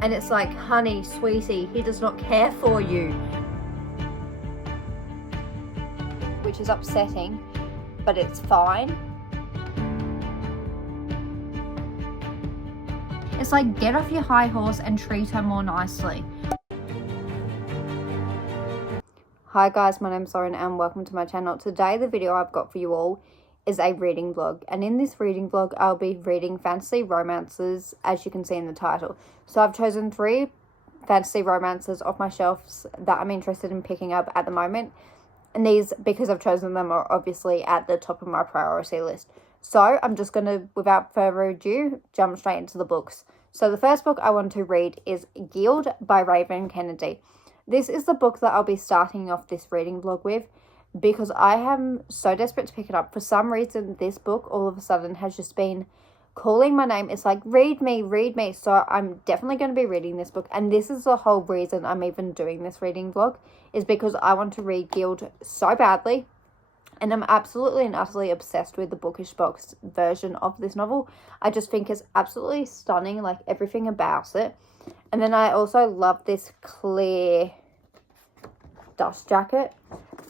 And it's like, honey, sweetie, he does not care for you. Which is upsetting, but it's fine. It's like, get off your high horse and treat her more nicely. Hi guys, my name's Lauren and welcome to my channel. Today the video I've got for you all is a reading vlog, and in this reading vlog I'll be reading fantasy romances, as you can see in the title. So I've chosen 3 fantasy romances off my shelves that I'm interested in picking up at the moment, and these, because I've chosen them, are obviously at the top of my priority list. So I'm just going to, without further ado, jump straight into the books. So the first book I want to read is Guild by Raven Kennedy. This is the book that I'll be starting off this reading vlog with, because I am so desperate to pick it up. For some reason, this book all of a sudden has just been calling my name. It's like, read me, read me. So I'm definitely going to be reading this book. And this is the whole reason I'm even doing this reading vlog, is because I want to read Guild so badly. And I'm absolutely and utterly obsessed with the Bookish Box version of this novel. I just think it's absolutely stunning, like everything about it. And then I also love this clear dust jacket,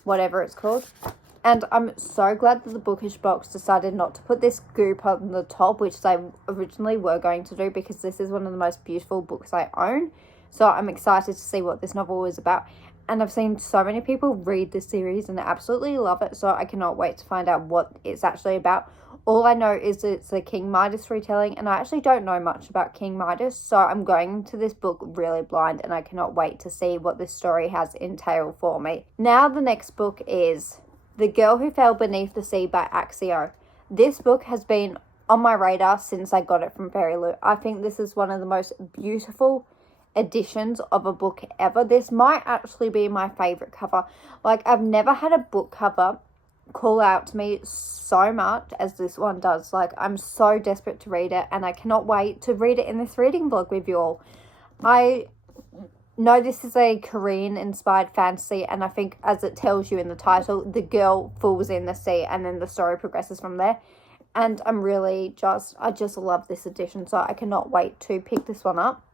whatever it's called. And I'm so glad that the Bookish Box decided not to put this goop on the top, which they originally were going to do, because this is one of the most beautiful books I own. So I'm excited to see what this novel is about. And I've seen so many people read this series and absolutely love it, so I cannot wait to find out what it's actually about. All I know is that it's a King Midas retelling, and I actually don't know much about King Midas, so I'm going into this book really blind, and I cannot wait to see what this story has entailed for me. Now the next book is The Girl Who Fell Beneath the Sea by Axio. This book has been on my radar since I got it from Fairy Loot. I think this is one of the most beautiful editions of a book ever. This might actually be my favorite cover. Like, I've never had a book cover call out to me so much as this one does. Like, I'm so desperate to read it, and I cannot wait to read it in this reading vlog with you all. I know this is a Korean inspired fantasy, and I think, as it tells you in the title, the girl falls in the sea and then the story progresses from there. And I'm really I just love this edition, so I cannot wait to pick this one up.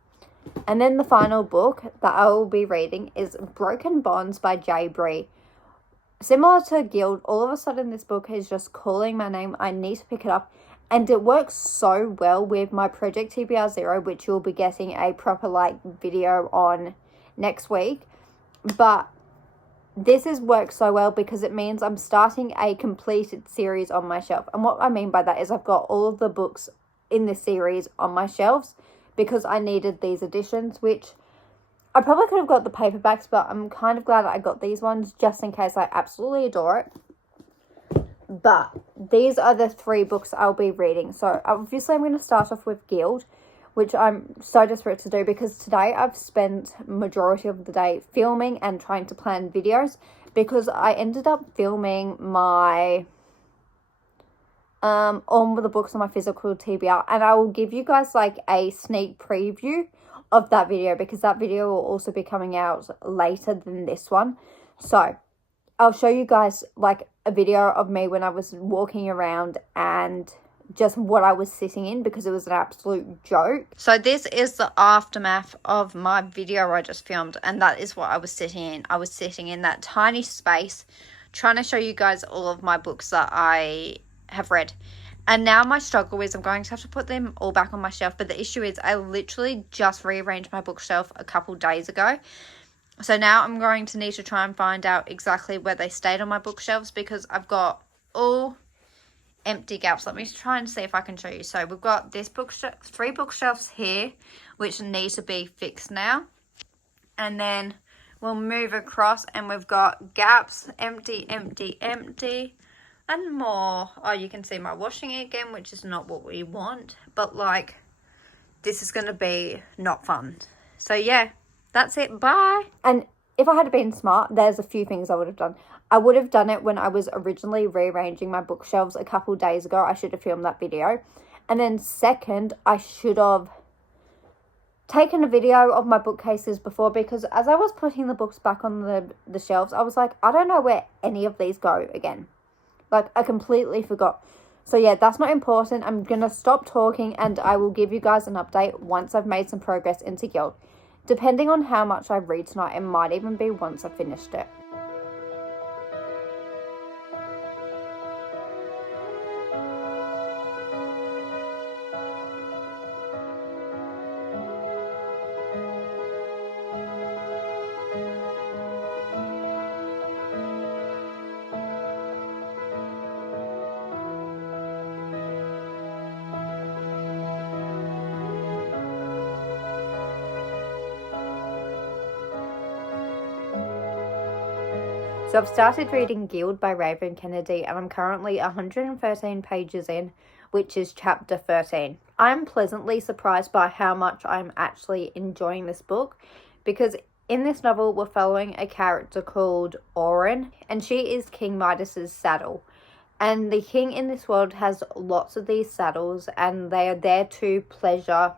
And then the final book that I will be reading is Broken Bonds by J. Bree. Similar to Guild, all of a sudden this book is just calling my name. I need to pick it up. And it works so well with my project TBR Zero, which you'll be getting a proper video on next week. But this works so well because it means I'm starting a completed series on my shelf. And what I mean by that is I've got all of the books in this series on my shelves, because I needed these editions, which I probably could have got the paperbacks, but I'm kind of glad I got these ones just in case. I absolutely adore it. But these are the 3 books I'll be reading. So obviously I'm going to start off with Guild, which I'm so desperate to do, because today I've spent majority of the day filming and trying to plan videos, because I ended up filming my all the books on my physical TBR, and I will give you guys a sneak preview of that video, because that video will also be coming out later than this one. So I'll show you guys a video of me when I was walking around and just what I was sitting in, because it was an absolute joke. So this is the aftermath of my video I just filmed, and that is what I was sitting in. I was sitting in that tiny space trying to show you guys all of my books that I have read. And now my struggle is I'm going to have to put them all back on my shelf, but the issue is I literally just rearranged my bookshelf a couple days ago, so now I'm going to need to try and find out exactly where they stayed on my bookshelves, because I've got all empty gaps. Let me try and see if I can show you. So we've got this bookshelf, 3 bookshelves here which need to be fixed now, and then we'll move across and we've got gaps, empty, empty, empty, and more. Oh, you can see my washing again, which is not what we want, but this is going to be not fun. So yeah, that's it. Bye. And if I had been smart, there's a few things I would have done. I would have done it when I was originally rearranging my bookshelves a couple days ago. I should have filmed that video. And then second, I should have taken a video of my bookcases before, because as I was putting the books back on the shelves, I was like, I don't know where any of these go again. I completely forgot. So yeah, that's not important. I'm going to stop talking and I will give you guys an update once I've made some progress into Guild. Depending on how much I read tonight, it might even be once I've finished it. So I've started reading Guild by Raven Kennedy and I'm currently 113 pages in, which is chapter 13. I'm pleasantly surprised by how much I'm actually enjoying this book, because in this novel we're following a character called Oren, and she is King Midas's saddle. And the king in this world has lots of these saddles and they are there to pleasure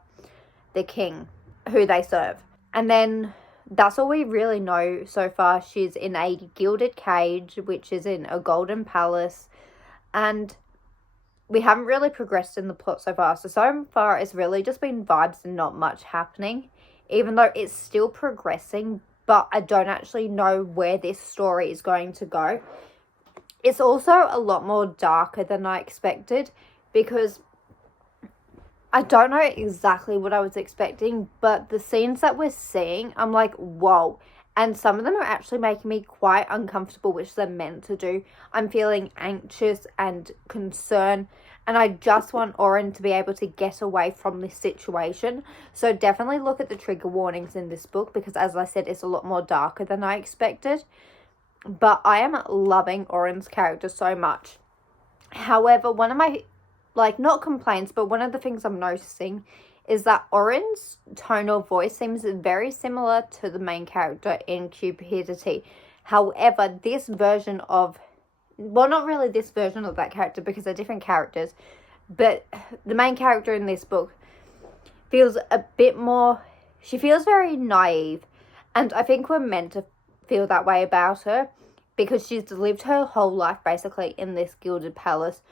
the king who they serve. And then that's all we really know so far. She's in a gilded cage, which is in a golden palace, and we haven't really progressed in the plot so far. So far it's really just been vibes and not much happening, even though it's still progressing, but I don't actually know where this story is going to go. It's also a lot more darker than I expected, because I don't know exactly what I was expecting, but the scenes that we're seeing, I'm like, whoa. And some of them are actually making me quite uncomfortable, which they're meant to do. I'm feeling anxious and concerned, and I just want Oren to be able to get away from this situation. So definitely look at the trigger warnings in this book, because as I said, it's a lot more darker than I expected. But I am loving Oren's character so much. However, one of my, not complaints, but one of the things I'm noticing is that Oren's tone of voice seems very similar to the main character in Cupidity. However, this version of, well, not really this version of that character, because they're different characters, but the main character in this book feels a bit more, she feels very naive, and I think we're meant to feel that way about her, because she's lived her whole life basically in this gilded palace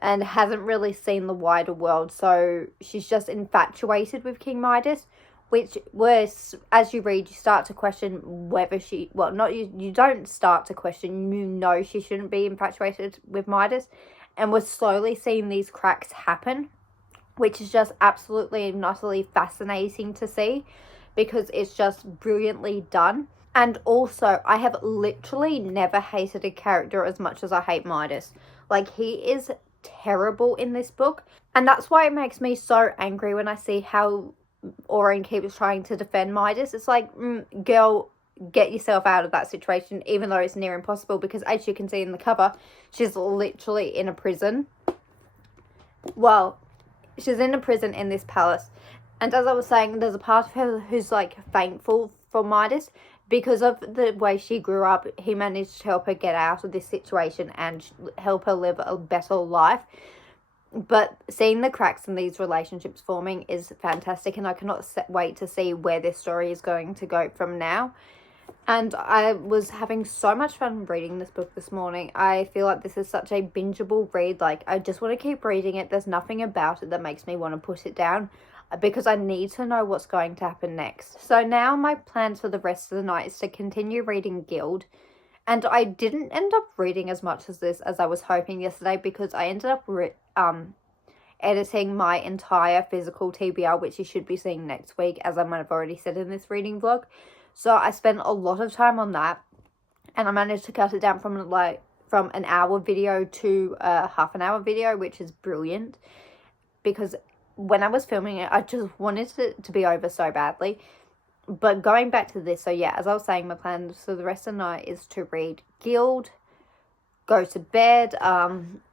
and hasn't really seen the wider world. So she's just infatuated with King Midas, which was, as you read, you start to question whether she, well, not you don't start to question, you know she shouldn't be infatuated with Midas. And we're slowly seeing these cracks happen, which is just absolutely and utterly fascinating to see, because it's just brilliantly done. And also, I have literally never hated a character as much as I hate Midas. Like, he is terrible in this book, and that's why it makes me so angry when I see how Oren keeps trying to defend Midas. It's like, girl, get yourself out of that situation, even though it's near impossible, because as you can see in the cover, she's literally in a prison. Well, she's in a prison in this palace, and as I was saying, there's a part of her who's like thankful for Midas. Because of the way she grew up, he managed to help her get out of this situation and help her live a better life. But seeing the cracks in these relationships forming is fantastic, and I cannot wait to see where this story is going to go from now. And I was having so much fun reading this book this morning. I feel like this is such a bingeable read. Like, I just want to keep reading it. There's nothing about it that makes me want to put it down, because I need to know what's going to happen next. So now my plans for the rest of the night is to continue reading Guild. And I didn't end up reading as much as this as I was hoping yesterday, because I ended up editing my entire physical TBR, which you should be seeing next week, as I might have already said in this reading vlog. So I spent a lot of time on that, and I managed to cut it down from an hour video to a half an hour video, which is brilliant, because when I was filming it, I just wanted it to be over so badly. But going back to this, so yeah, as I was saying, my plan for the rest of the night is to read Guild, go to bed,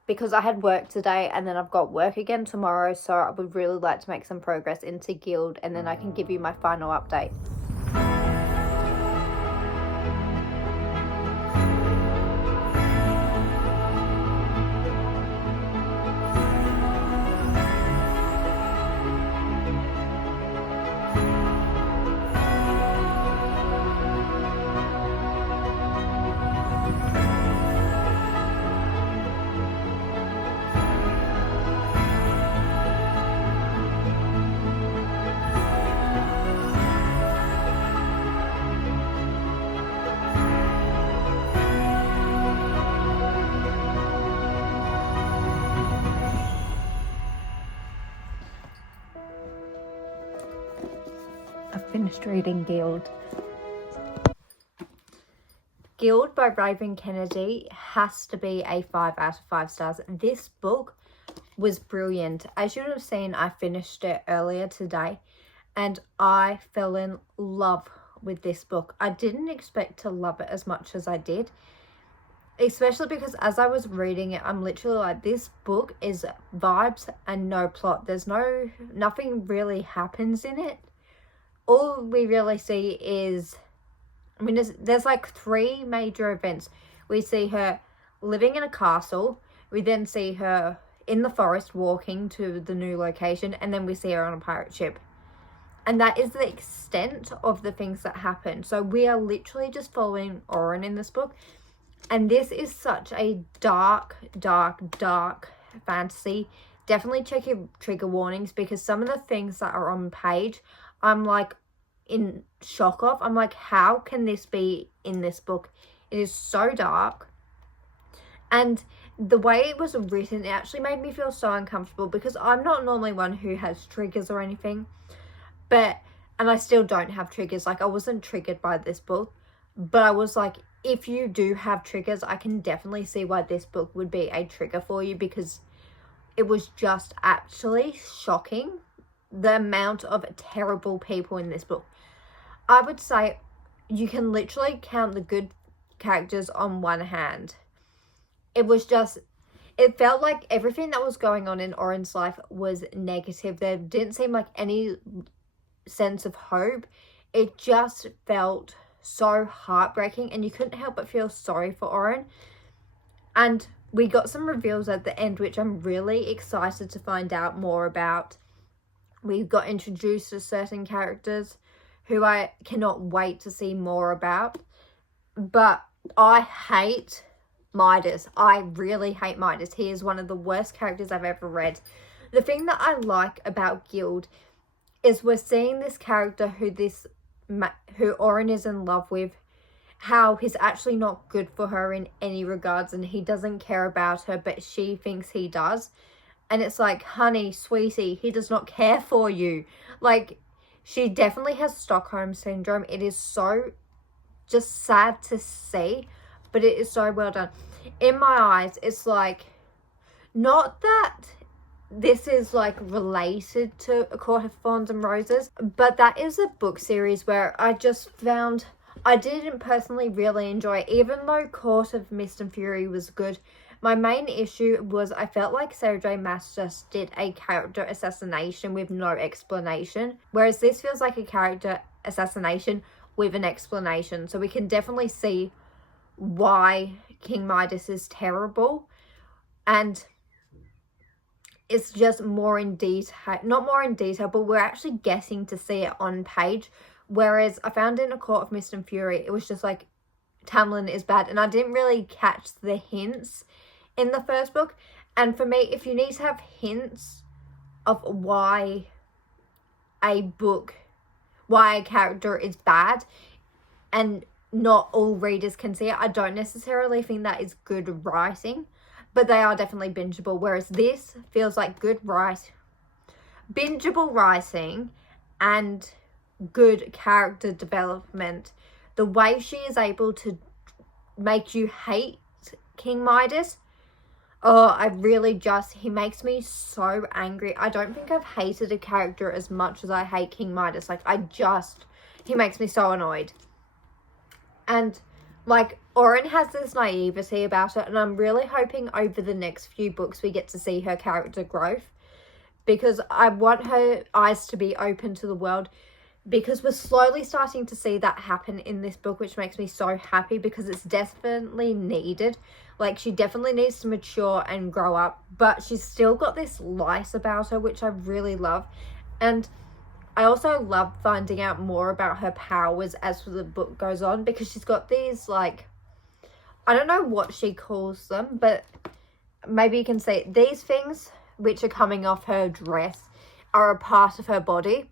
because I had work today, and then I've got work again tomorrow, so I would really like to make some progress into Guild, and then I can give you my final update. finished reading Guild. Guild by Raven Kennedy has to be a 5 out of 5 stars. This book was brilliant. As you would have seen, I finished it earlier today and I fell in love with this book. I didn't expect to love it as much as I did, especially because as I was reading it, I'm literally like, this book is vibes and no plot. There's nothing really happens in it. All we really see is, I mean, there's like 3 major events. We see her living in a castle. We then see her in the forest walking to the new location. And then we see her on a pirate ship. And that is the extent of the things that happen. So we are literally just following Oren in this book. And this is such a dark, dark, dark fantasy. Definitely check your trigger warnings, because some of the things that are on page, I'm like in shock of. I'm like, how can this be in this book? It is so dark. And the way it was written, it actually made me feel so uncomfortable, because I'm not normally one who has triggers or anything. And I still don't have triggers. Like, I wasn't triggered by this book. But I was like, if you do have triggers, I can definitely see why this book would be a trigger for you, because it was just actually shocking, the amount of terrible people in this book. I would say you can literally count the good characters on one hand. It felt like everything that was going on in Oren's life was negative. There didn't seem like any sense of hope. It just felt so heartbreaking, and you couldn't help but feel sorry for Oren. And we got some reveals at the end, which I'm really excited to find out more about. We got introduced to certain characters who I cannot wait to see more about. But I hate Midas. I really hate Midas. He is one of the worst characters I've ever read. The thing that I like about Guild is we're seeing this character who Oren is in love with, how he's actually not good for her in any regards, and he doesn't care about her, but she thinks he does. And it's like, honey, sweetie, he does not care for you. Like, she definitely has Stockholm Syndrome. It is so just sad to see, but it is so well done. In my eyes, it's like, not that this is like related to A Court of Thorns and Roses, but that is a book series where I just found I didn't personally really enjoy. Even though Court of Mist and Fury was good, my main issue was I felt like Sarah J Maas just did a character assassination with no explanation, whereas this feels like a character assassination with an explanation. So we can definitely see why King Midas is terrible, and it's just more in detail, not more in detail, but we're actually getting to see it on page. Whereas I found in A Court of Mist and Fury, it was just like, Tamlin is bad, and I didn't really catch the hints in the first book. And for me, if you need to have hints of why a character is bad, and not all readers can see it, I don't necessarily think that is good writing, but they are definitely bingeable. Whereas this feels like bingeable writing and good character development. The way she is able to make you hate King Midas, he makes me so angry. I don't think I've hated a character as much as I hate King Midas. Like, he makes me so annoyed. And like, Oren has this naivety about it, and I'm really hoping over the next few books we get to see her character growth, because I want her eyes to be open to the world, because we're slowly starting to see that happen in this book, which makes me so happy, because it's definitely needed. Like, she definitely needs to mature and grow up, but she's still got this light about her, which I really love. And I also love finding out more about her powers as the book goes on, because she's got these, like, I don't know what she calls them, but maybe you can say these things which are coming off her dress are a part of her body,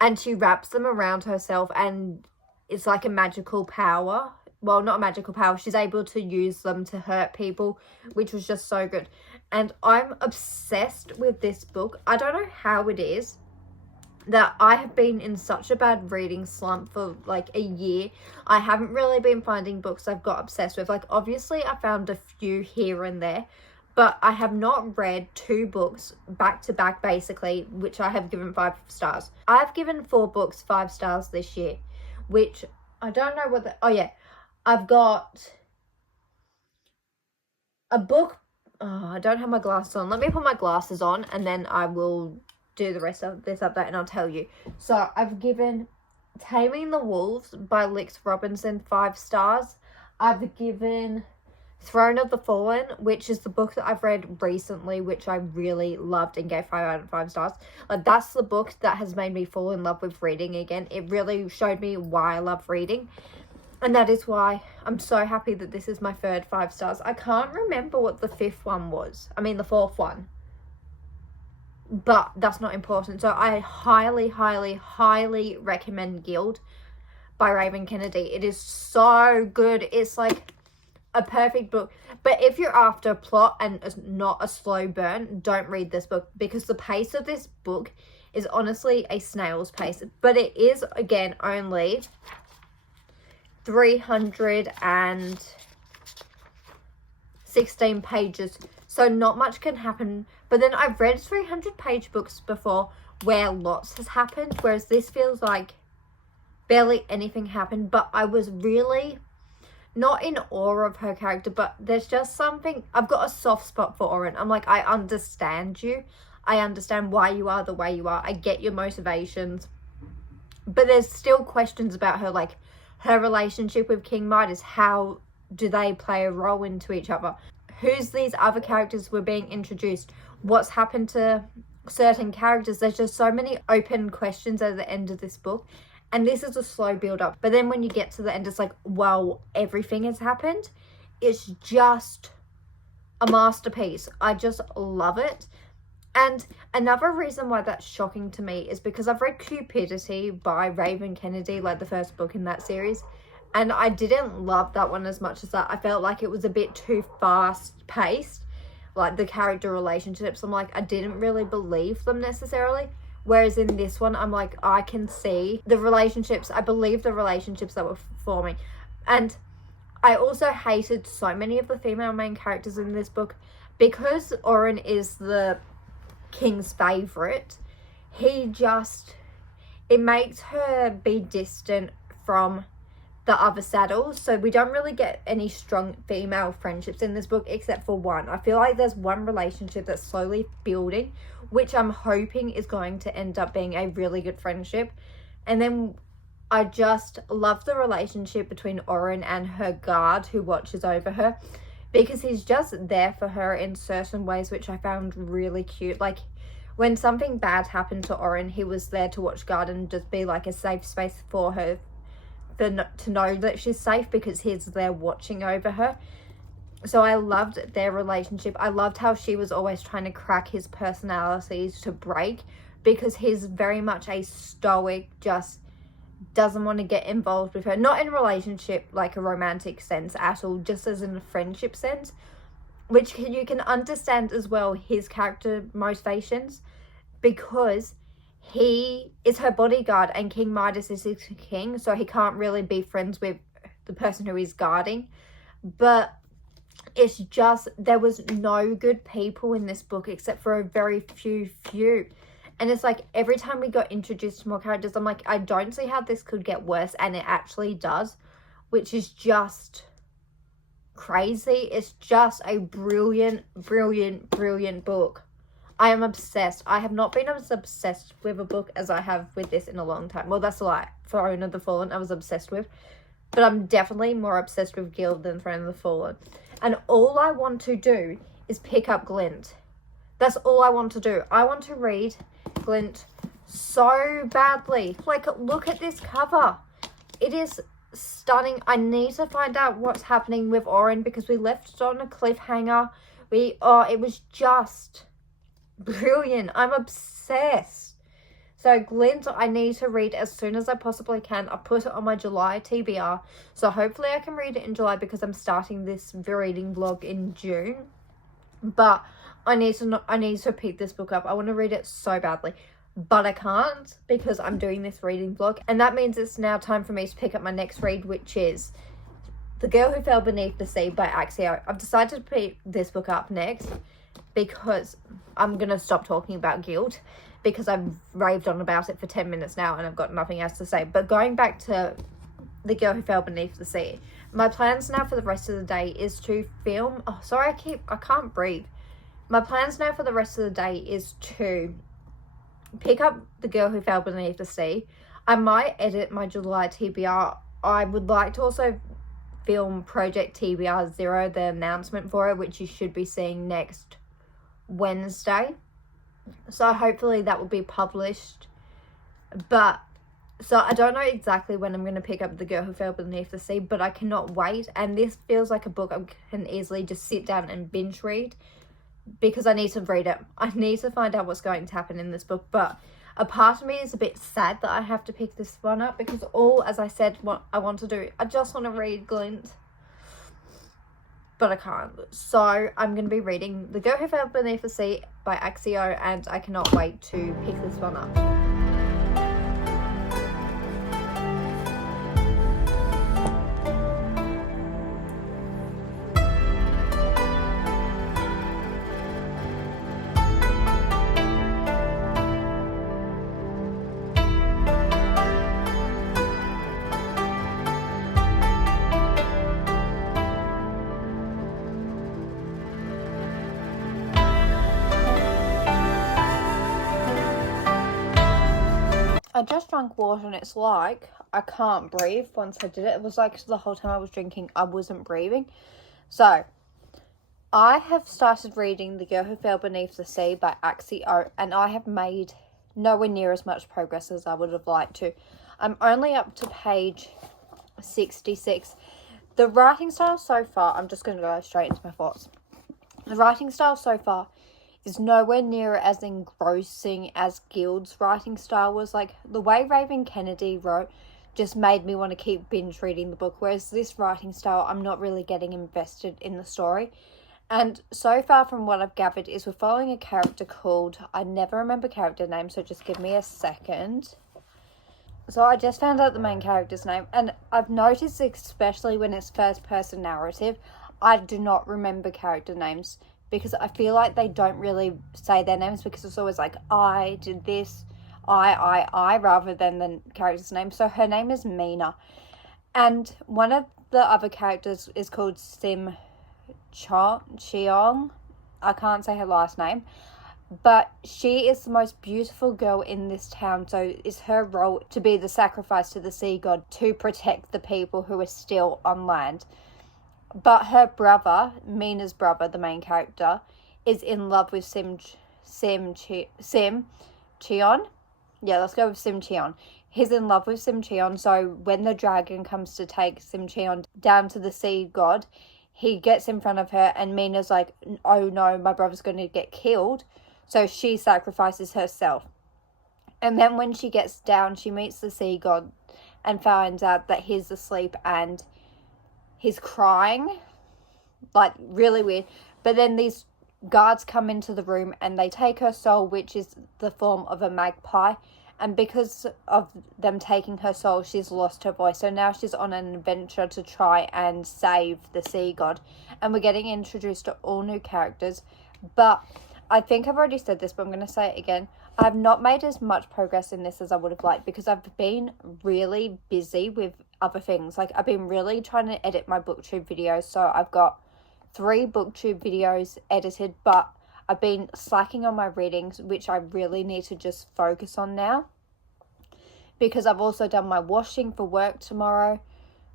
and she wraps them around herself, and it's like a magical power. Well, not a magical power. She's able to use them to hurt people, which was just so good. And I'm obsessed with this book. I don't know how it is, that I have been in such a bad reading slump for like a year. I haven't really been finding books I've got obsessed with. Like, obviously I found a few here and there, but I have not read 2 books back to back basically, which I have given 5 stars. I've given 4 books 5 stars this year, which I don't know what oh yeah, I've got a book. Oh, I don't have my glasses on. Let me put my glasses on and then I will do the rest of this update and I'll tell you. So I've given Taming the Wolves by Lix Robinson 5 stars. I've given Throne of the Fallen, which is the book that I've read recently, which I really loved and gave 5 out of 5 stars. Like, that's the book that has made me fall in love with reading again. It really showed me why I love reading. And that is why I'm so happy that this is my 3rd 5 stars. I can't remember what the 5th one was. I mean, the 4th one. But that's not important. So I highly, highly, highly recommend Guild by Raven Kennedy. It is so good. It's like a perfect book. But if you're after plot and not a slow burn, don't read this book, because the pace of this book is honestly a snail's pace. But it is, again, only 316 pages, so not much can happen. But then I've read 300-page books before where lots has happened, whereas this feels like barely anything happened. But I was really not in awe of her character, but there's just something. I've got a soft spot for Oren. I'm like, I understand you. I understand why you are the way you are. I get your motivations. But there's still questions about her, like her relationship with King Midas. How do they play a role into each other? Who's these other characters were being introduced? What's happened to certain characters? There's just so many open questions at the end of this book. And this is a slow build up. But then when you get to the end, it's like, wow, everything has happened. It's just a masterpiece. I just love it. And another reason why that's shocking to me is because I've read Cupidity by Raven Kennedy, like the first book in that series. And I didn't love that one as much as that. I felt like it was a bit too fast paced. Like the character relationships, I'm like, I didn't really believe them necessarily. Whereas in this one, I'm like, I can see the relationships. I believe the relationships that were forming. And I also hated so many of the female main characters in this book. Because Oren is the king's favourite, it makes her be distant from the other saddles. So we don't really get any strong female friendships in this book except for one. I feel like there's one relationship that's slowly building, which I'm hoping is going to end up being a really good friendship. And then I just love the relationship between Oren and her guard who watches over her, because he's just there for her in certain ways, which I found really cute. Like when something bad happened to Oren, he was there to watch guard and just be like a safe space for her, to know that she's safe, because he's there watching over her. So I loved their relationship. I loved how she was always trying to crack his personalities to break, because he's very much a stoic, just doesn't want to get involved with her. Not in a relationship like a romantic sense at all, just as in a friendship sense, which you can understand as well his character motivations, because he is her bodyguard and King Midas is his king, so he can't really be friends with the person who he's guarding. But it's just, there was no good people in this book except for a very few. And it's like every time we got introduced to more characters, I'm like, I don't see how this could get worse, and it actually does, which is just crazy. It's just a brilliant book. I am obsessed. I have not been as obsessed with a book as I have with this in a long time. Well, that's a lie. Throne of the Fallen I was obsessed with, but I'm definitely more obsessed with Guild than Throne of the Fallen. And all I want to do is pick up Glint. That's all I want to do. I want to read Glint so badly. Like, look at this cover. It is stunning. I need to find out what's happening with Oren, because we left it on a cliffhanger. It was just brilliant. I'm obsessed. So Glint I need to read as soon as I possibly can. I put it on my July TBR, so hopefully I can read it in July, because I'm starting this reading vlog in June. But I need to pick this book up. I want to read it so badly. but I can't because I'm doing this reading vlog, and that means it's now time for me to pick up my next read, which is The Girl Who Fell Beneath the Sea by Axio. I've decided to pick this book up next because I'm going to stop talking about guilt, because I've raved on about it for 10 minutes now and I've got nothing else to say. But going back to The Girl Who Fell Beneath the Sea, my plans now for the rest of the day is to film... Oh, sorry, I can't breathe. My plans now for the rest of the day is to pick up The Girl Who Fell Beneath the Sea. I might edit my July TBR. I would like to also film Project TBR Zero, the announcement for it, which you should be seeing next Wednesday. So hopefully that will be published. But so I don't know exactly when I'm going to pick up The Girl Who Fell Beneath the Sea, but I cannot wait. And this feels like a book I can easily just sit down and binge read, because I need to read it. I need to find out what's going to happen in this book. But a part of me is a bit sad that I have to pick this one up, because as I said, what I want to do, I just want to read Glint, but I can't. So I'm going to be reading The Girl Who Fell Beneath the Sea by Axio, and I cannot wait to pick this one up. I just drank water and it's like I can't breathe once I did it. It was like the whole time I was drinking, I wasn't breathing. So, I have started reading The Girl Who Fell Beneath the Sea by Axio, and I have made nowhere near as much progress as I would have liked to. I'm only up to page 66. The writing style so far, I'm just going to go straight into my thoughts. The writing style so far is nowhere near as engrossing as Guild's writing style was. Like, the way Raven Kennedy wrote just made me want to keep binge reading the book, whereas this writing style, I'm not really getting invested in the story. And so far from what I've gathered is we're following a character called, I never remember character name, so just give me a second. So I just found out the main character's name, and I've noticed, especially when it's first person narrative, I do not remember character names, because I feel like they don't really say their names, because it's always like, I did this, I, rather than the character's name. So her name is Mina. And one of the other characters is called Sim Cheong. I can't say her last name. But she is the most beautiful girl in this town. So it's her role to be the sacrifice to the sea god to protect the people who are still on land. But her brother, Mina's brother, the main character, is in love with Sim Cheon. Yeah, let's go with Sim Cheon. He's in love with Sim Cheon, so when the dragon comes to take Sim Cheon down to the sea god, he gets in front of her, and Mina's like, oh no, my brother's going to get killed. So she sacrifices herself. And then when she gets down, she meets the sea god and finds out that he's asleep and he's crying, like really weird. But then these guards come into the room and they take her soul, which is the form of a magpie. And because of them taking her soul, she's lost her voice. So now she's on an adventure to try and save the sea god. And we're getting introduced to all new characters. But I think I've already said this, but I'm going to say it again. I've not made as much progress in this as I would have liked, because I've been really busy with other things. Like, I've been really trying to edit my booktube videos, so I've got 3 booktube videos edited, but I've been slacking on my readings, which I really need to just focus on now, because I've also done my washing for work tomorrow.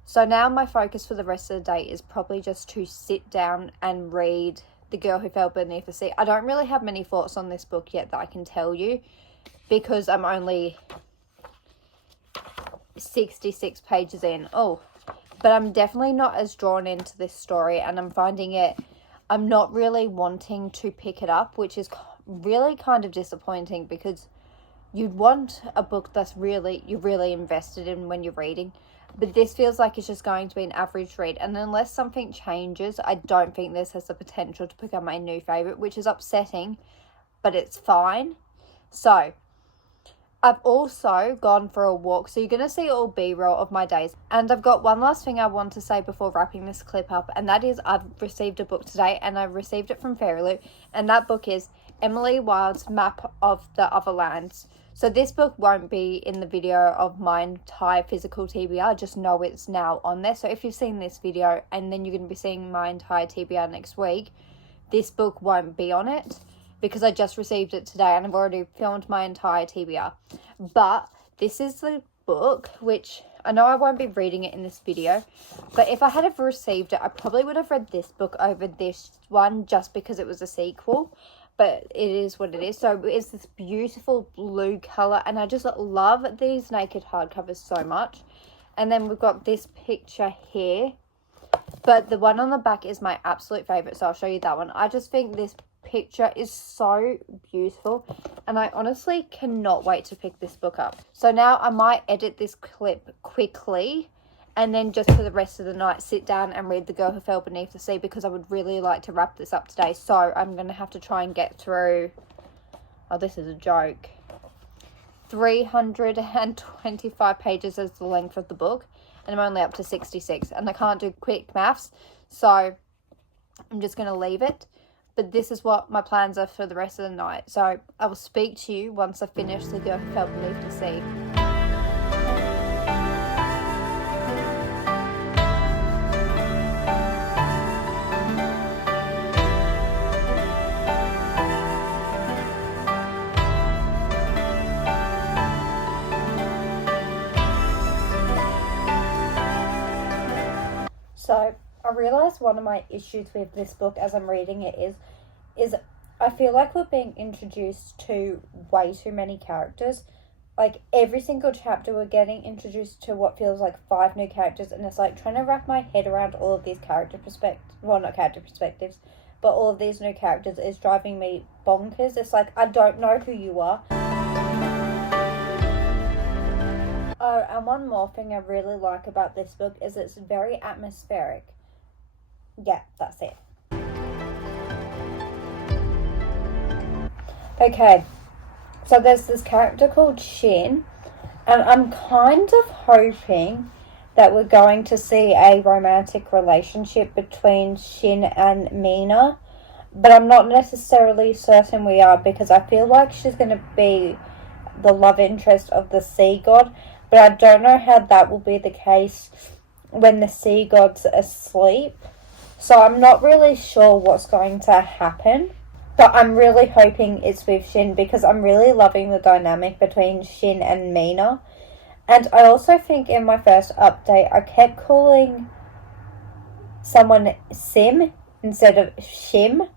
So now my focus for the rest of the day is probably just to sit down and read The Girl Who Fell Beneath the Sea. I don't really have many thoughts on this book yet that I can tell you, because I'm only 66 pages in. But I'm definitely not as drawn into this story, and I'm finding it, I'm not really wanting to pick it up, which is really kind of disappointing, because you'd want a book that's you're really invested in when you're reading. But this feels like it's just going to be an average read. And unless something changes, I don't think this has the potential to become my new favourite, which is upsetting, but it's fine. So, I've also gone for a walk, so you're going to see all B-roll of my days. And I've got one last thing I want to say before wrapping this clip up, and that is I've received a book today, and I received it from Fairyloot, and that book is Emily Wilde's Map of the Other Lands. So this book won't be in the video of my entire physical TBR, just know it's now on there. So if you've seen this video and then you're going to be seeing my entire TBR next week, this book won't be on it, because I just received it today and I've already filmed my entire TBR. But this is the book, which I know I won't be reading it in this video, but if I had have received it, I probably would have read this book over this one just because it was a sequel. But it is what it is. So it's this beautiful blue colour, and I just love these naked hardcovers so much. And then we've got this picture here, but the one on the back is my absolute favourite, so I'll show you that one. I just think this picture is so beautiful, and I honestly cannot wait to pick this book up. So now I might edit this clip quickly and then just for the rest of the night sit down and read The Girl Who Fell Beneath the Sea, because I would really like to wrap this up today. So I'm going to have to try and get through, oh, this is a joke, 325 pages is the length of the book, and I'm only up to 66, and I can't do quick maths, so I'm just going to leave it. But this is what my plans are for the rest of the night. So I will speak to you once I finish The Girl Who Fell Beneath the Sea. So I realised one of my issues with this book as I'm reading it is I feel like we're being introduced to way too many characters. Like every single chapter we're getting introduced to what feels like 5 new characters, and it's like trying to wrap my head around all of these not character perspectives, but all of these new characters is driving me bonkers. It's like, I don't know who you are. Oh, and one more thing I really like about this book is it's very atmospheric. Yeah, that's it. Okay, so there's this character called Shin, and I'm kind of hoping that we're going to see a romantic relationship between Shin and Mina, but I'm not necessarily certain we are, because I feel like she's going to be the love interest of the sea god, but I don't know how that will be the case when the sea god's asleep. So I'm not really sure what's going to happen. But I'm really hoping it's with Shin, because I'm really loving the dynamic between Shin and Mina. And I also think in my first update, I kept calling someone Sim instead of Shim.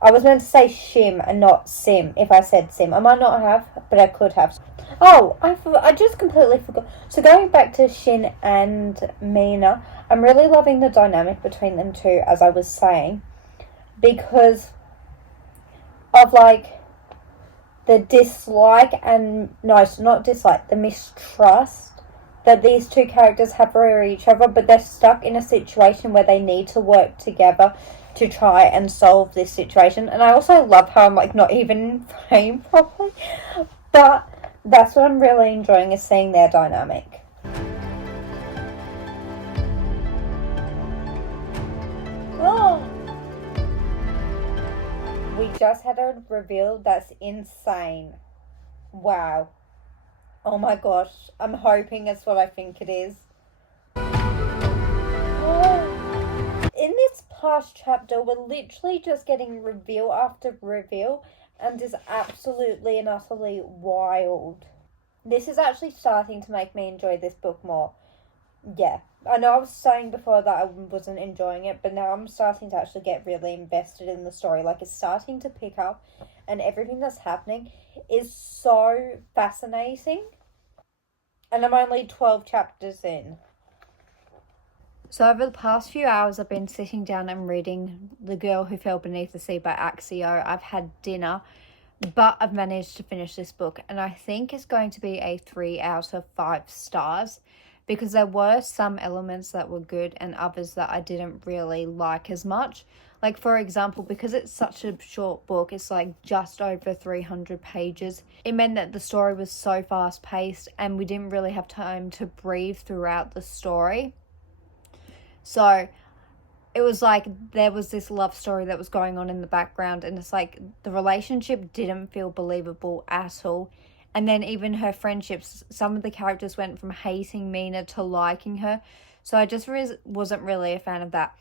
I was meant to say Shim and not Sim if I said Sim. I might not have, but I could have. Oh, I just completely forgot. So going back to Shin and Mina, I'm really loving the dynamic between them two, as I was saying, because of like the dislike and, no, not dislike, the mistrust that these two characters have for each other, but they're stuck in a situation where they need to work together to try and solve this situation. And I also love how I'm like not even in frame properly, but that's what I'm really enjoying, is seeing their dynamic. Oh, we just had a reveal that's insane. Wow. Oh my gosh, I'm hoping it's what I think it is. In this past chapter, we're literally just getting reveal after reveal, and is absolutely and utterly wild. This is actually starting to make me enjoy this book more. Yeah, I know I was saying before that I wasn't enjoying it, but now I'm starting to actually get really invested in the story. Like, it's starting to pick up, and everything that's happening is so fascinating. And I'm only 12 chapters in. So over the past few hours, I've been sitting down and reading The Girl Who Fell Beneath the Sea by Axio. I've had dinner, but I've managed to finish this book, and I think it's going to be a 3 out of 5 stars, because there were some elements that were good and others that I didn't really like as much. Like, for example, because it's such a short book, it's like just over 300 pages. It meant that the story was so fast paced and we didn't really have time to breathe throughout the story. So it was like there was this love story that was going on in the background, and it's like the relationship didn't feel believable at all. And then even her friendships, some of the characters went from hating Mina to liking her. So I just wasn't really a fan of that.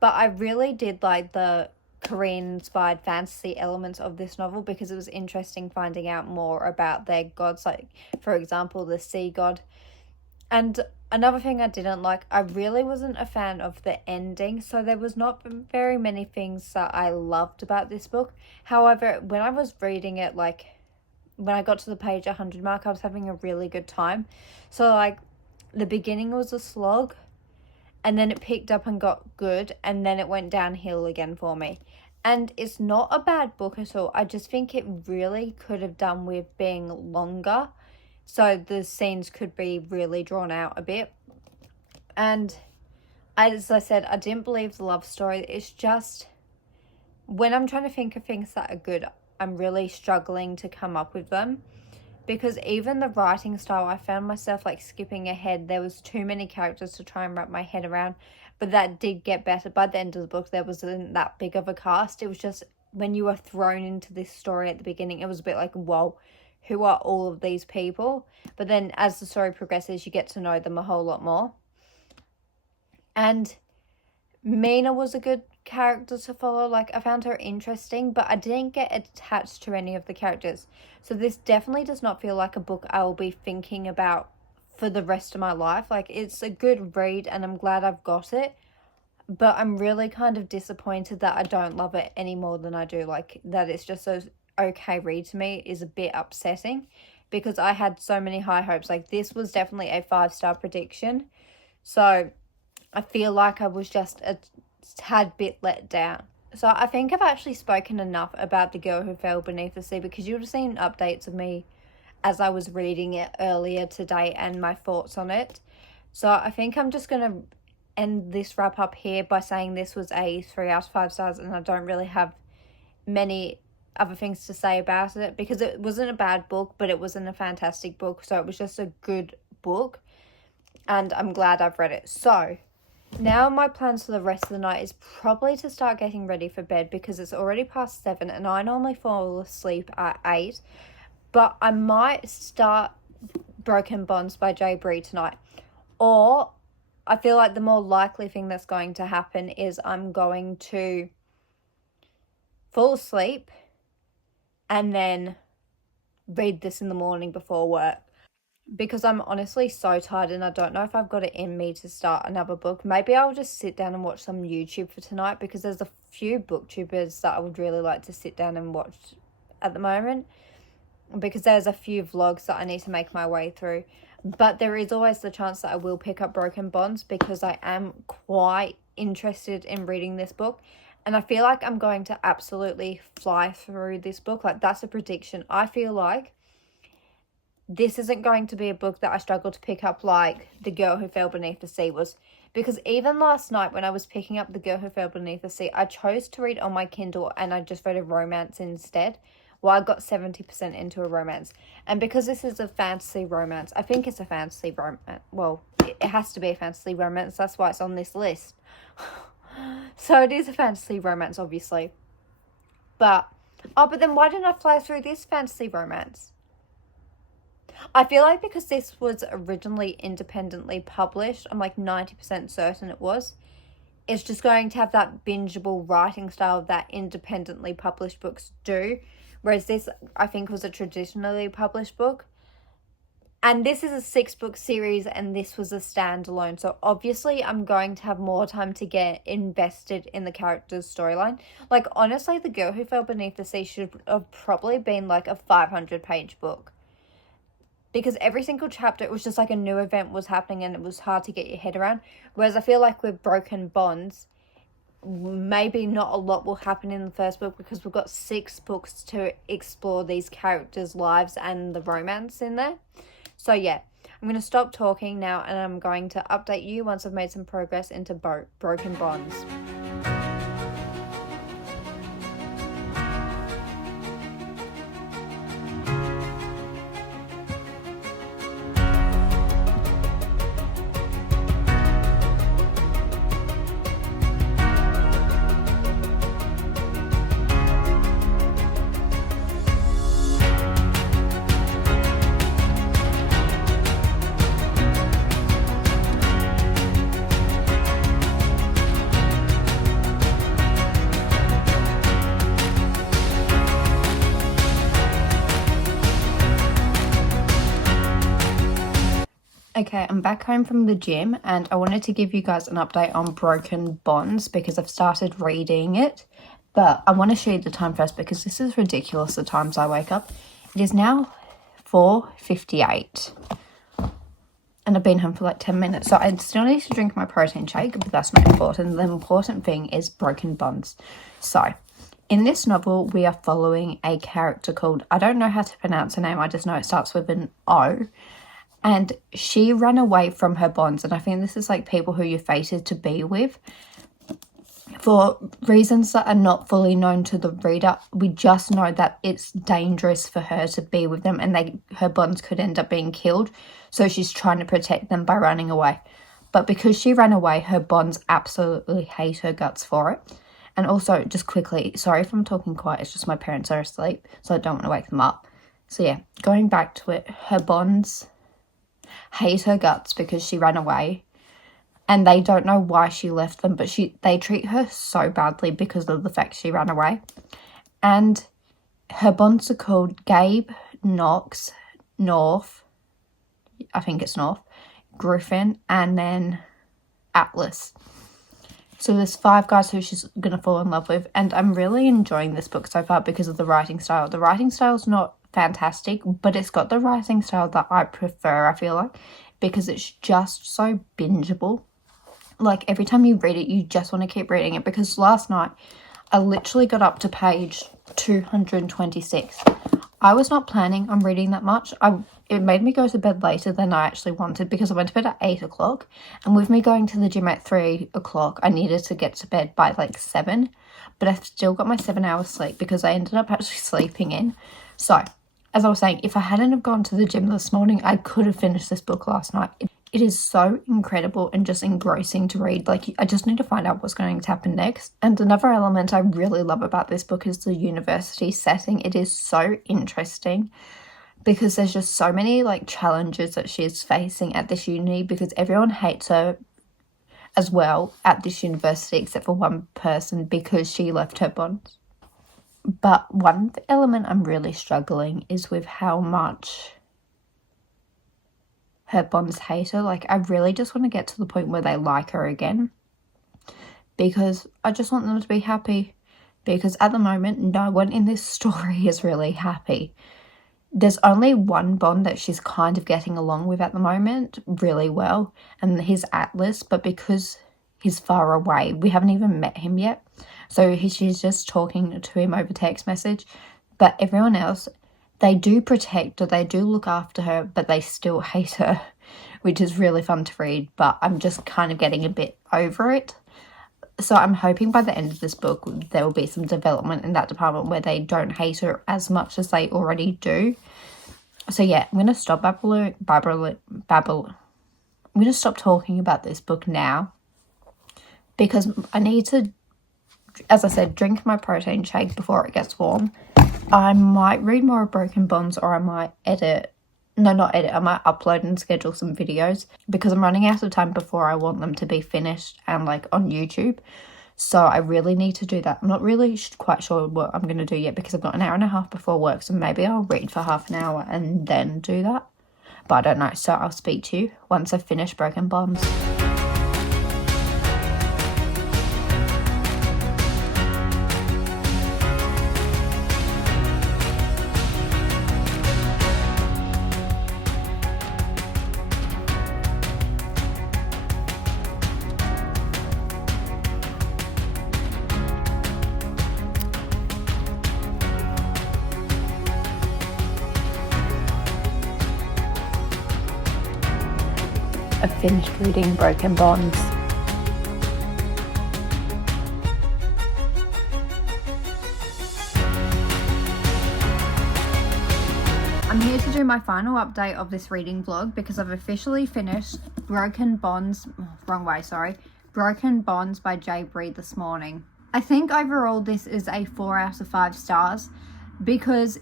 But I really did like the Korean-inspired fantasy elements of this novel because it was interesting finding out more about their gods, like, for example, the sea god. And another thing I didn't like, I really wasn't a fan of the ending, so there was not very many things that I loved about this book. However, when I was reading it, like, when I got to the page 100 mark, I was having a really good time. So, like, the beginning was a slog, and then it picked up and got good, and then it went downhill again for me. And it's not a bad book at all. I just think it really could have done with being longer, so the scenes could be really drawn out a bit. And as I said, I didn't believe the love story. It's just, when I'm trying to think of things that are good, I'm really struggling to come up with them. Because even the writing style, I found myself like skipping ahead. There was too many characters to try and wrap my head around. But that did get better. By the end of the book, there wasn't that big of a cast. It was just when you were thrown into this story at the beginning, it was a bit like, whoa, who are all of these people? But then as the story progresses, you get to know them a whole lot more. And Mina was a good character to follow. Like, I found her interesting, but I didn't get attached to any of the characters. So this definitely does not feel like a book I will be thinking about for the rest of my life. Like, it's a good read and I'm glad I've got it, but I'm really kind of disappointed that I don't love it any more than I do. Like, that it's just a okay read to me is a bit upsetting because I had so many high hopes. Like, this was definitely a 5-star prediction, so I feel like I was just a tad bit let down. So I think I've actually spoken enough about The Girl Who Fell Beneath the Sea, because you would have seen updates of me as I was reading it earlier today and my thoughts on it. So I think I'm just going to end this wrap up here by saying this was a 3 out of 5 stars, and I don't really have many other things to say about it because it wasn't a bad book, but it wasn't a fantastic book. So it was just a good book and I'm glad I've read it. So now my plans for the rest of the night is probably to start getting ready for bed because it's already past 7 and I normally fall asleep at 8. But I might start Broken Bonds by Jay Bree tonight. Or I feel like the more likely thing that's going to happen is I'm going to fall asleep and then read this in the morning before work. Because I'm honestly so tired and I don't know if I've got it in me to start another book. Maybe I'll just sit down and watch some YouTube for tonight because there's a few booktubers that I would really like to sit down and watch at the moment. Because there's a few vlogs that I need to make my way through. But there is always the chance that I will pick up Broken Bonds because I am quite interested in reading this book. And I feel like I'm going to absolutely fly through this book. Like, that's a prediction. I feel like this isn't going to be a book that I struggle to pick up like The Girl Who Fell Beneath the Sea was. Because even last night when I was picking up The Girl Who Fell Beneath the Sea, I chose to read on my Kindle and I just read a romance instead. Well, I got 70% into a romance. And because this is a fantasy romance, I think it's a fantasy romance. Well, it has to be a fantasy romance. That's why it's on this list. So it is a fantasy romance, obviously. But then why didn't I fly through this fantasy romance? I feel like because this was originally independently published, I'm like 90% certain it was. It's just going to have that bingeable writing style that independently published books do. Whereas this, I think, was a traditionally published book. And this is a 6-book series and this was a standalone. So obviously I'm going to have more time to get invested in the character's storyline. Like, honestly, The Girl Who Fell Beneath the Sea should have probably been like a 500-page book. Because every single chapter, it was just like a new event was happening and it was hard to get your head around. Whereas I feel like with Broken Bonds, maybe not a lot will happen in the first book because we've got 6 books to explore these characters' lives and the romance in there. So yeah, I'm going to stop talking now and I'm going to update you once I've made some progress into Broken Bonds. Okay, I'm back home from the gym and I wanted to give you guys an update on Broken Bonds because I've started reading it. But I want to show you the time first because this is ridiculous, the times I wake up. It is now 4:58 and I've been home for like 10 minutes. So I still need to drink my protein shake, but that's not important. The important thing is Broken Bonds. So in this novel, we are following a character called, I don't know how to pronounce her name, I just know it starts with an O. And she ran away from her bonds. And I think this is like people who you're fated to be with. For reasons that are not fully known to the reader, we just know that it's dangerous for her to be with them. And her bonds could end up being killed. So she's trying to protect them by running away. But because she ran away, her bonds absolutely hate her guts for it. And also, just quickly, sorry if I'm talking quiet. It's just my parents are asleep. So I don't want to wake them up. So yeah, going back to it, her bonds hate her guts because she ran away and they don't know why she left them, but they treat her so badly because of the fact she ran away. And her bonds are called Gabe, Knox, North, I think it's North, Griffin, and then Atlas. So there's 5 guys who she's going to fall in love with, and I'm really enjoying this book so far because of the writing style. The writing style is not fantastic, but it's got the writing style that I prefer, I feel like, because it's just so bingeable. Like, every time you read it, you just want to keep reading it, because last night I literally got up to page 226. I was not planning on reading that much. It made me go to bed later than I actually wanted because I went to bed at 8 o'clock, and with me going to the gym at 3 o'clock, I needed to get to bed by like 7, but I've still got my 7 hours sleep because I ended up actually sleeping in. So as I was saying, if I hadn't have gone to the gym this morning, I could have finished this book last night. It is so incredible and just engrossing to read. Like, I just need to find out what's going to happen next. And another element I really love about this book is the university setting. It is so interesting because there's just so many like challenges that she's facing at this uni because everyone hates her as well at this university except for one person because she left her bonds. But one element I'm really struggling is with how much her bonds hate her. Like, I really just want to get to the point where they like her again, because I just want them to be happy, because at the moment no one in this story is really happy. There's only one bond that she's kind of getting along with at the moment really well, and he's Atlas, but because he's far away, we haven't even met him yet. So she's just talking to him over text message. But everyone else, they do protect her, they do look after her, but they still hate her, which is really fun to read. But I'm just kind of getting a bit over it. So I'm hoping by the end of this book, there will be some development in that department where they don't hate her as much as they already do. So yeah, I'm going to stop I'm going to stop talking about this book now because I need to, as I said, drink my protein shake before it gets warm. I might read more of Broken Bonds, or I might I might upload and schedule some videos because I'm running out of time before I want them to be finished and like on YouTube. So I really need to do that. I'm not really quite sure what I'm going to do yet because I've got an hour and a half before work. So maybe I'll read for half an hour and then do that. But I don't know. So I'll speak to you once I've finished Broken Bonds. I've finished reading Broken Bonds. I'm here to do my final update of this reading vlog because I've officially finished Broken Bonds by J.B. this morning. I think overall this is a 4 out of 5 stars because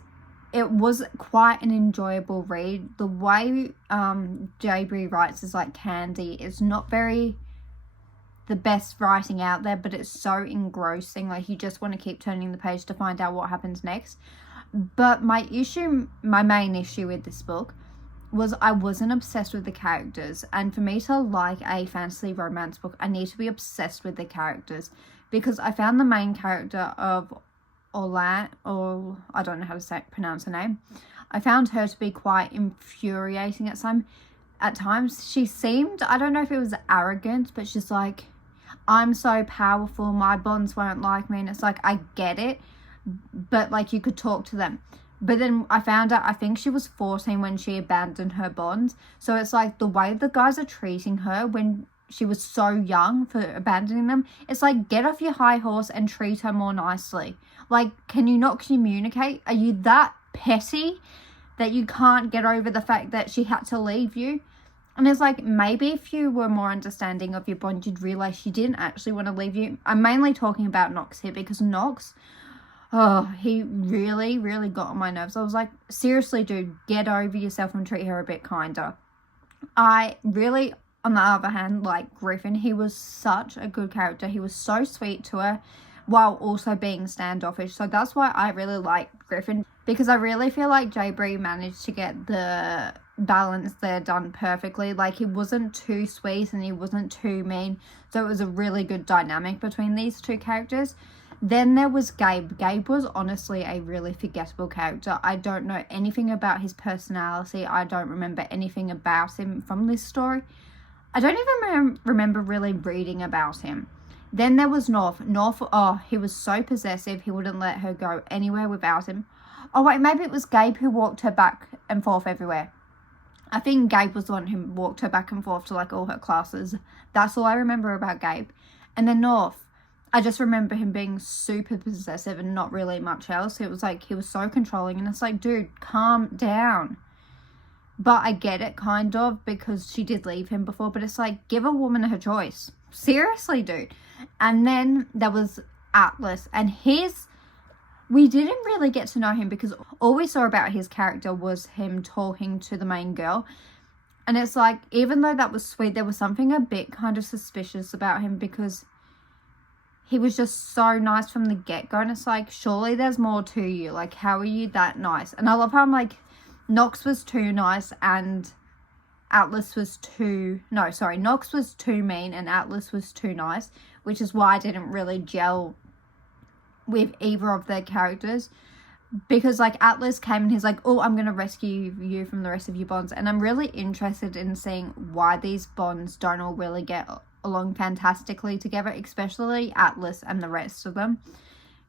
it was quite an enjoyable read. The way J.B. writes is like candy. It's not very the best writing out there, but it's so engrossing. Like, you just want to keep turning the page to find out what happens next. But my main issue with this book was I wasn't obsessed with the characters. And for me to like a fantasy romance book, I need to be obsessed with the characters. Because I found the main character of I don't know how to pronounce her name. I found her to be quite infuriating at times. She seemed, I don't know if it was arrogant, but she's like, I'm so powerful, my bonds won't like me. And it's like, I get it, but like, you could talk to them. But then I found out, I think she was 14 when she abandoned her bonds. So it's like the way the guys are treating her when she was so young for abandoning them, it's like, get off your high horse and treat her more nicely. Like, can you not communicate? Are you that petty that you can't get over the fact that she had to leave you? And it's like, maybe if you were more understanding of your bond, you'd realize she didn't actually want to leave you. I'm mainly talking about Knox here because Knox, he really, really got on my nerves. I was like, seriously, dude, get over yourself and treat her a bit kinder. I really, on the other hand, like Griffin, he was such a good character. He was so sweet to her while also being standoffish. So that's why I really like Griffin, because I really feel like J.B. managed to get the balance there done perfectly. Like, he wasn't too sweet and he wasn't too mean. So it was a really good dynamic between these two characters. Then there was Gabe. Gabe was honestly a really forgettable character. I don't know anything about his personality. I don't remember anything about him from this story. I don't even remember really reading about him. Then there was North. North, he was so possessive. He wouldn't let her go anywhere without him. Oh, wait, maybe it was Gabe who walked her back and forth everywhere. I think Gabe was the one who walked her back and forth to, like, all her classes. That's all I remember about Gabe. And then North, I just remember him being super possessive and not really much else. It was like, he was so controlling. And it's like, dude, calm down. But I get it, kind of, because she did leave him before. But it's like, give a woman her choice. Seriously, dude. And then there was Atlas. And we didn't really get to know him because all we saw about his character was him talking to the main girl. And it's like, even though that was sweet, there was something a bit kind of suspicious about him because he was just so nice from the get-go. And it's like, surely there's more to you. Like, how are you that nice? And I love how I'm like, Knox was too nice and Knox was too mean and Atlas was too nice, which is why I didn't really gel with either of their characters, because like Atlas came and he's like, oh, I'm going to rescue you from the rest of your bonds. And I'm really interested in seeing why these bonds don't all really get along fantastically together, especially Atlas and the rest of them,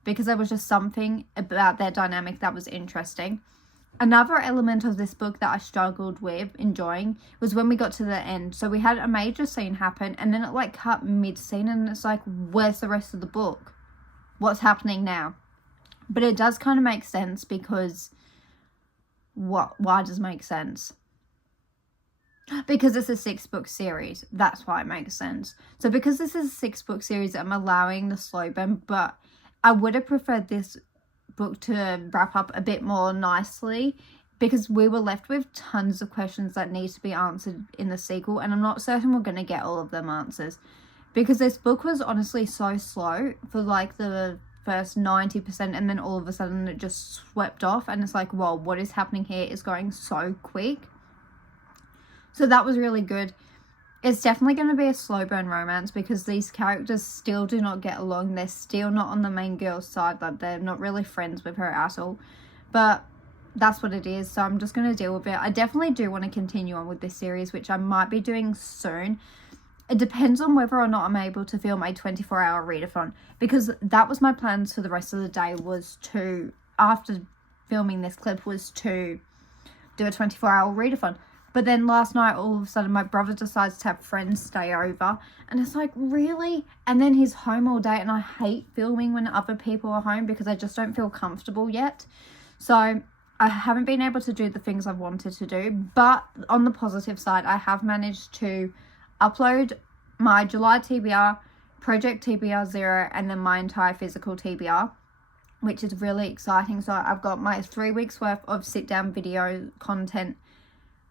because there was just something about their dynamic that was interesting. Another element of this book that I struggled with enjoying was when we got to the end. So we had a major scene happen and then it like cut mid-scene and it's like, where's the rest of the book? What's happening now? But it does kind of make sense because why does it make sense? Because it's a 6-book series. That's why it makes sense. So because this is a 6-book series, I'm allowing the slow burn, but I would have preferred this book to wrap up a bit more nicely because we were left with tons of questions that need to be answered in the sequel, and I'm not certain we're going to get all of them answers because this book was honestly so slow for like the first 90%, and then all of a sudden it just swept off and it's like, whoa, what is happening here? It's going so quick. So that was really good. It's definitely going to be a slow burn romance because these characters still do not get along. They're still not on the main girl's side. Like, they're not really friends with her at all. But that's what it is. So I'm just going to deal with it. I definitely do want to continue on with this series, which I might be doing soon. It depends on whether or not I'm able to film a 24-hour readathon, because that was my plans for the rest of the day, was to, after filming this clip, was to do a 24-hour readathon. But then last night, all of a sudden, my brother decides to have friends stay over. And it's like, really? And then he's home all day. And I hate filming when other people are home because I just don't feel comfortable yet. So I haven't been able to do the things I've wanted to do. But on the positive side, I have managed to upload my July TBR, Project TBR Zero, and then my entire physical TBR, which is really exciting. So I've got my 3 weeks worth of sit-down video content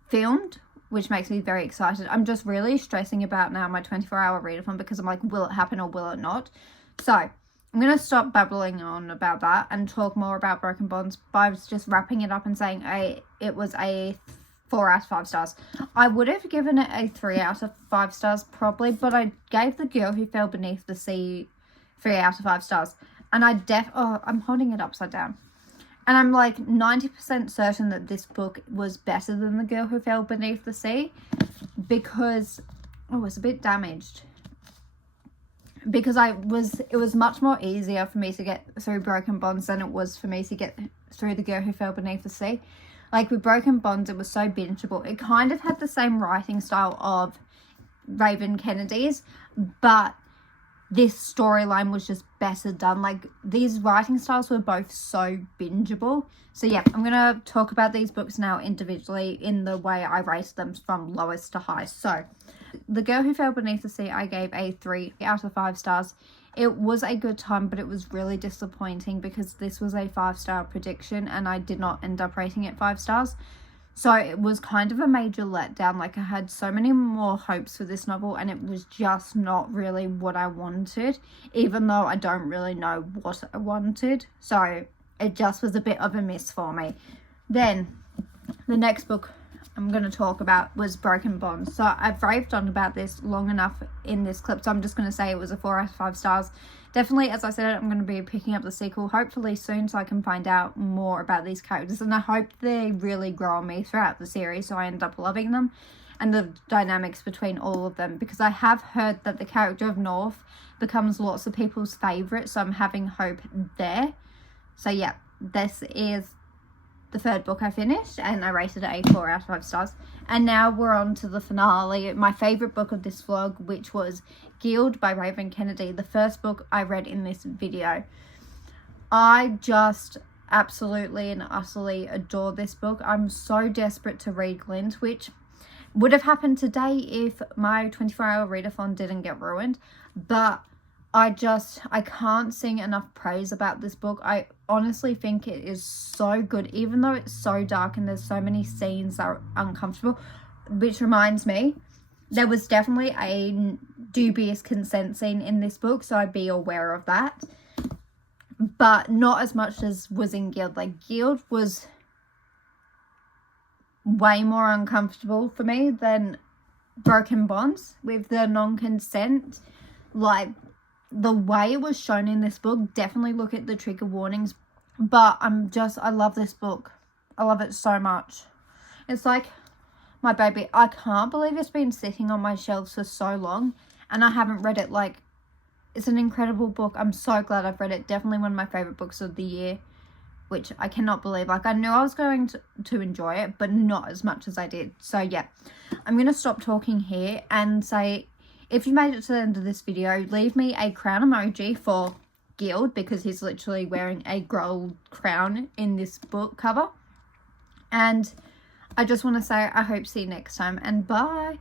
filmed, which makes me very excited. I'm just really stressing about now my 24-hour readathon because I'm like, will it happen or will it not? So I'm going to stop babbling on about that and talk more about Broken Bonds by just wrapping it up and saying it was a 4 out of 5 stars. I would have given it a 3 out of 5 stars probably, but I gave The Girl Who Fell Beneath the Sea 3 out of 5 stars. And I'm holding it upside down. And I'm like 90% certain that this book was better than The Girl Who Fell Beneath the Sea because, it's a bit damaged. Because it was much more easier for me to get through Broken Bonds than it was for me to get through The Girl Who Fell Beneath the Sea. Like with Broken Bonds, it was so bingeable. It kind of had the same writing style of Raven Kennedy's, but this storyline was just better done. Like, these writing styles were both so bingeable. So yeah, I'm going to talk about these books now individually in the way I rated them from lowest to highest. So, The Girl Who Fell Beneath the Sea, I gave a 3 out of 5 stars. It was a good time, but it was really disappointing because this was a 5-star prediction and I did not end up rating it 5 stars. So it was kind of a major letdown. Like, I had so many more hopes for this novel and it was just not really what I wanted, even though I don't really know what I wanted. So it just was a bit of a miss for me. Then the next book I'm going to talk about was Broken Bonds. So I've raved on about this long enough in this clip, so I'm just going to say it was a 4 out of 5 stars. Definitely, as I said, I'm going to be picking up the sequel hopefully soon so I can find out more about these characters, and I hope they really grow on me throughout the series so I end up loving them and the dynamics between all of them, because I have heard that the character of North becomes lots of people's favourite, so I'm having hope there. So yeah, this is the third book I finished and I rated it a 4 out of 5 stars. And now we're on to the finale, my favourite book of this vlog, which was Guild by Raven Kennedy, the first book I read in this video. I just absolutely and utterly adore this book. I'm so desperate to read Glint, which would have happened today if my 24-hour readathon didn't get ruined, but I can't sing enough praise about this book. I honestly think it is so good, even though it's so dark and there's so many scenes that are uncomfortable. Which reminds me, there was definitely a dubious consent scene in this book, so I'd be aware of that. But not as much as was in Guild. Like, Guild was way more uncomfortable for me than Broken Bonds with the non-consent. Like, the way it was shown in this book, definitely look at the trigger warnings. But I love this book. I love it so much. It's like my baby. I can't believe it's been sitting on my shelves for so long and I haven't read it. Like, it's an incredible book. I'm so glad I've read it. Definitely one of my favourite books of the year, which I cannot believe. Like, I knew I was going to enjoy it, but not as much as I did. So yeah, I'm going to stop talking here and say, if you made it to the end of this video, leave me a crown emoji for Guild, because he's literally wearing a gold crown in this book cover. And I just want to say I hope to see you next time, and bye.